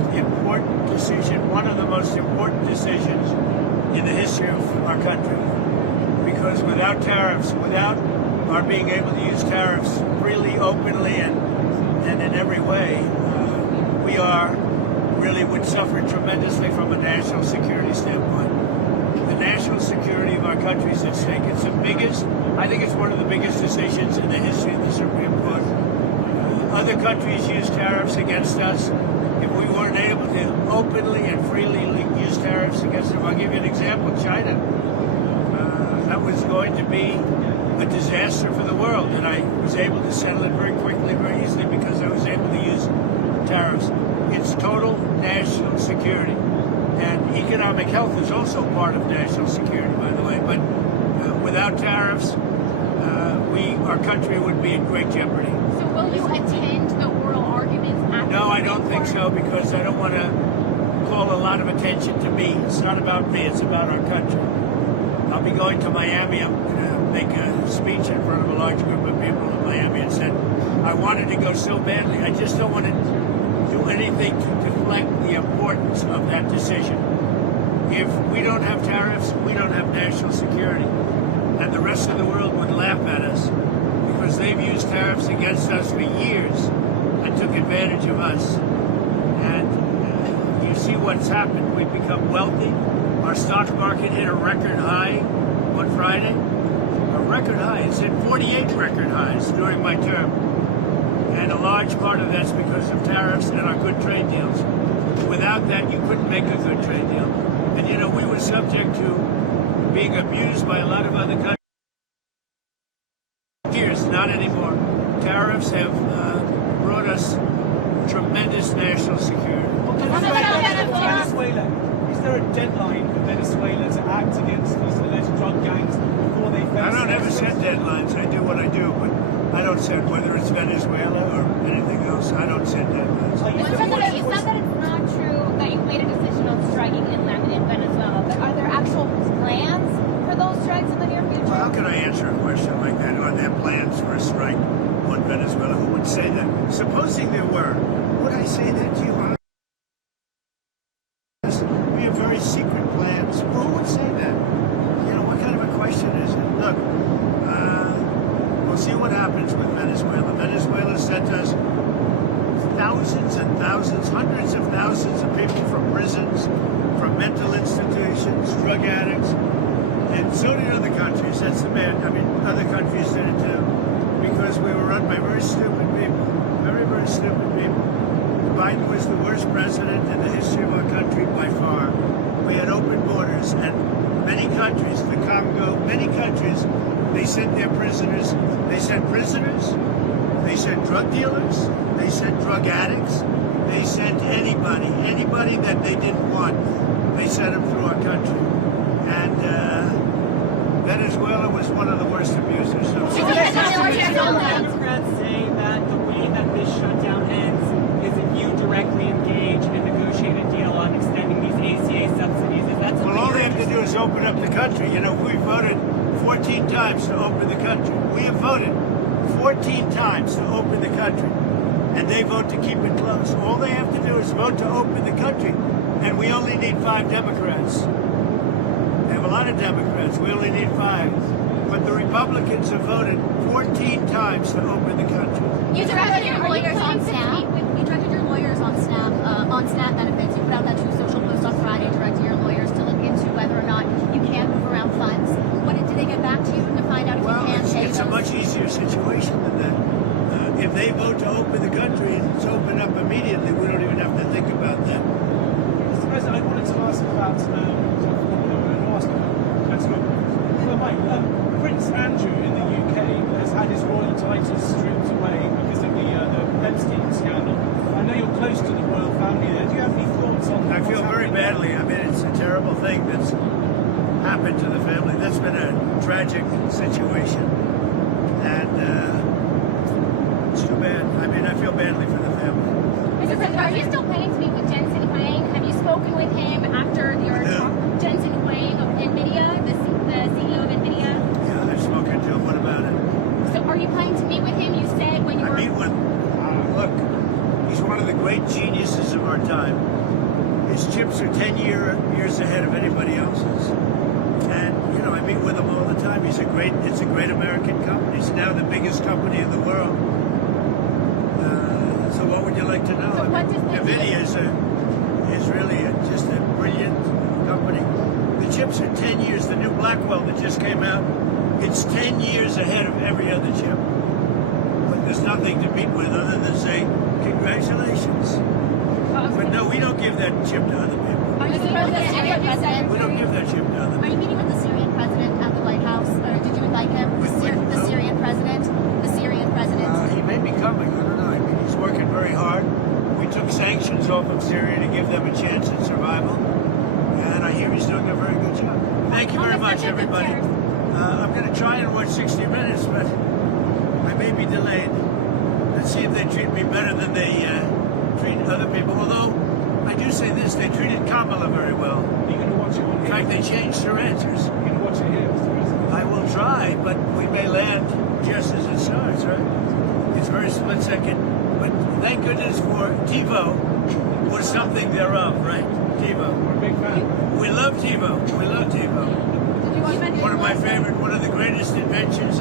most important decision, one of the most important decisions in the history of our country. Because without tariffs, without our being able to use tariffs freely, openly, and in every way, we really would suffer tremendously from a national security standpoint. The national security of our country is at stake. It's the biggest, I think it's one of the biggest decisions in the history of the Supreme Court. Other countries use tariffs against us. If we weren't able to openly and freely use tariffs against them, I'll give you an example, China. That was going to be a disaster for the world, and I was able to settle it very quickly, very easily, because I was able to use tariffs. It's total national security. And economic health is also part of national security, by the way. But without tariffs, our country would be in great jeopardy. So will you attend the oral arguments at No, I don't think so, because I don't want to call a lot of attention to me. It's not about me, it's about our country. I'll be going to Miami. I'm going to make a speech in front of a large group of people in Miami, and said I wanted to go so badly. I just don't want to do anything to deflect the importance of that decision. If we don't have tariffs, we don't have national security. And the rest of the world would laugh at us, because they've used tariffs against us for years and took advantage of us. And you see what's happened. We've become wealthy. Our stock market hit a record high on Friday. A record high. It's hit 48 record highs during my term. And a large part of that's because of tariffs and our good trade deals. Without that, you couldn't make a good trade deal. And you know, we were subject to being abused by a lot of other countries. Years, not anymore. Tariffs have brought us tremendous national security. Venezuela. Is there a deadline for Venezuela to act against these alleged drug gangs before they face? I don't ever set deadlines. I do what I do, but I don't set whether it's Venezuela or anything else. I don't set deadlines. You said that it's not true that you made a decision on striking inland in Venezuela, but are there actual plans for those strikes in the near future? Well, how can I answer a question like that? Are there plans for a strike on Venezuela? Who would say that? Supposing there were, would I say that to you? We have very secret plans. Well, who would say that? You know, what kind of a question is it? Look, we'll see what happens with Venezuela. Venezuela sent us thousands and thousands, hundreds of thousands of people from prisons, from mental institutions, drug addicts, and so did other countries. That's the bad. I mean, other countries did it too, because we were run by very stupid people, very, very stupid people. Biden was the worst president in the history of our country by far. We had open borders, and many countries, the Congo, many countries, they sent their prisoners. They sent prisoners. They sent drug dealers. They sent drug addicts. They sent anybody that they didn't want. They sent them through our country. And Venezuela was one of the worst abusers. Democrats say that the way that this shutdown ends is if you directly engage and negotiate a deal on extending these ACA subsidies. Is that something? Well, all they have to do is open up the country. You know, we voted 14 times to open the country. We have voted 14 times to open the country, and they vote to keep it closed. All they have to do is vote to open the country, and we only need 5 Democrats. They have a lot of Democrats. We only need 5. But the Republicans have voted 14 times to open the country. You directed your lawyers on Snap. You directed your lawyers on Snap benefits. You put out that True Social post on Friday, directing your lawyers to look into whether or not you can move around funds. What did they get back to you to find out if you can pay it's a much easier situation than that. If they vote to open the country and it's open up immediately, we don't even have to think about that. Mr. President, I wanted to ask about Prince Andrew in the UK has had his royal titles stripped away because of the Epstein scandal. I know you're close to the royal family there. Do you have any thoughts on that? I feel very badly. I mean, it's a terrible thing that's happened to the family. That's been a tragic situation. And it's too bad. I mean, I feel badly for the family. Mr. President, are you still planning to meet with Jensen Huang? Have you spoken with him after your talk? Jensen Huang of Nvidia, the CEO of Nvidia? Yeah, I've spoken to him. What about it? So are you planning to meet with him? You said when you were... I meet with, look, he's one of the great geniuses of our hard time. His chips are 10 years ahead of anybody else's. And, you know, I meet with him all the time. It's a great American company. It's now the biggest company in the world. So what would you like to know? So what does Nvidia is really just a brilliant company. The chips are 10 years. The new Blackwell that just came out, it's 10 years ahead of every other chip. But there's nothing to meet with other than say, congratulations. But no, we don't give that chip to other people. Are you meeting with the Syrian president? We don't give that chip to other Are you people. meeting with the Syrian president at the White House? Or did you invite him? The Syrian president? The Syrian president? He may be coming. I don't know. I mean, he's working very hard. We took sanctions off of Syria to give them a chance at survival. And I hear he's doing a very good job. Thank you very much, everybody. I'm going to try and watch 60 Minutes, but I may be delayed. Let's see if they treat me better than they treat other people. Although, I do say this, they treated Kamala very well. You're going to watch it on In here. fact, they changed their answers. You're going to watch it here, Mr. President. I will try, but we may land just as it starts, right? It's very split second. But thank goodness for TiVo or something thereof, right? TiVo. We're a big fan. We love TiVo. We love TiVo. Did you want to mention One of my favorite, one of the greatest inventions